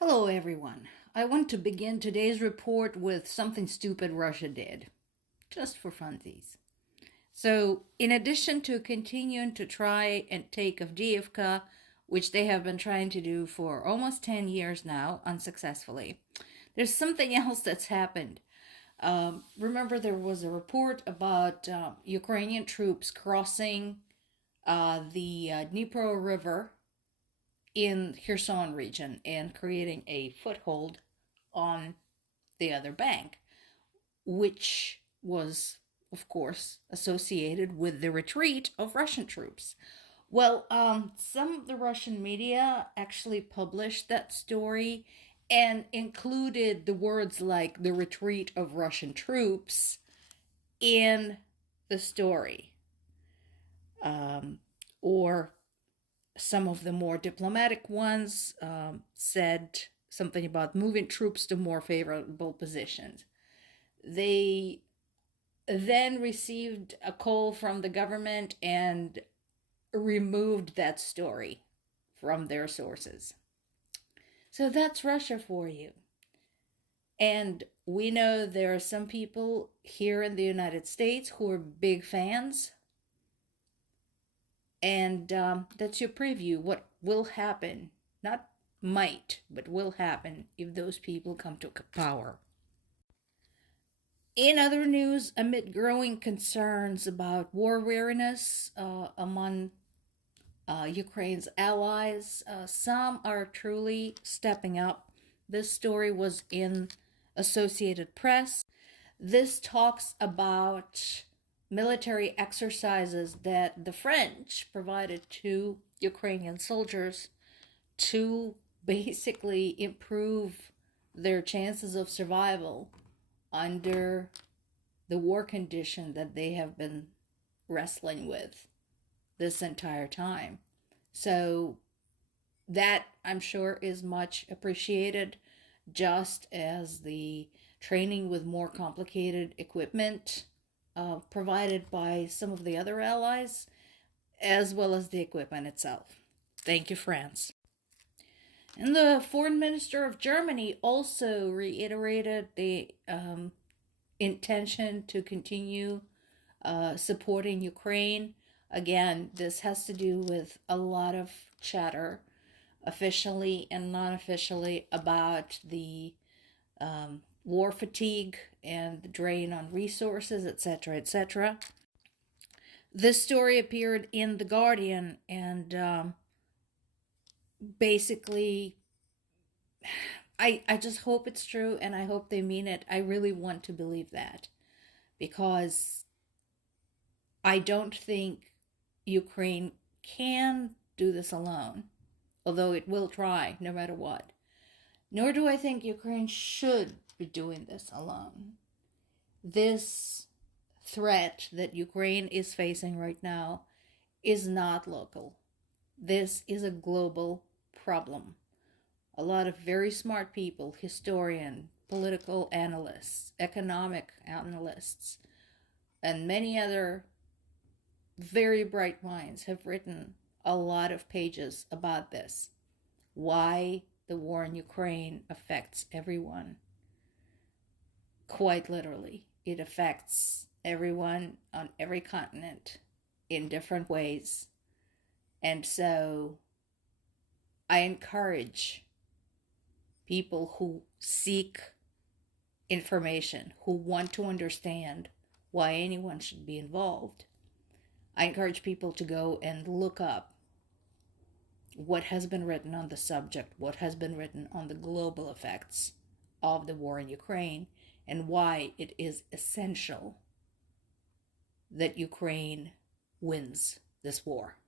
Hello, everyone. I want to begin today's report with something stupid Russia did, just for funsies. So, in addition to continuing to try and take Avdiivka, which they have been trying to do for almost 10 years now, unsuccessfully, there's something else that's happened. Remember, there was a report about Ukrainian troops crossing the Dnipro River in Kherson region and creating a foothold on the other bank, which was, of course, associated with the retreat of Russian troops. Well, some of the Russian media actually published that story and included the words like the retreat of Russian troops in the story. Or some of the more diplomatic ones said something about moving troops to more favorable positions. They then received a call from the government and removed that story from their sources. So that's Russia for you. And we know there are some people here in the United States who are big fans. And that's your preview. What will happen? Not might, but will happen if those people come to power. In other news, amid growing concerns about war weariness among Ukraine's allies, some are truly stepping up. This story was in Associated Press. This talks about military exercises that the French provided to Ukrainian soldiers to basically improve their chances of survival under the war condition that they have been wrestling with this entire time. So that, I'm sure, is much appreciated, just as the training with more complicated equipment provided by some of the other allies, as well as the equipment itself. Thank you, France. And the foreign minister of Germany also reiterated the intention to continue supporting Ukraine. Again, this has to do with a lot of chatter, officially and non-officially, about the war fatigue and the drain on resources, etc., etc. This story appeared in The Guardian, and basically, I just hope it's true, and I hope they mean it. I really want to believe that, because I don't think Ukraine can do this alone, although it will try no matter what. Nor do I think Ukraine should be doing this alone. This threat that Ukraine is facing right now is not local. This is a global problem. A lot of very smart people, historians, political analysts, economic analysts, and many other very bright minds have written a lot of pages about this. Why the war in Ukraine affects everyone. Quite literally, it affects everyone on every continent in different ways. And so I encourage people who seek information, who want to understand why anyone should be involved. I encourage people to go and look up what has been written on the subject, what has been written on the global effects of the war in Ukraine, and why it is essential that Ukraine wins this war.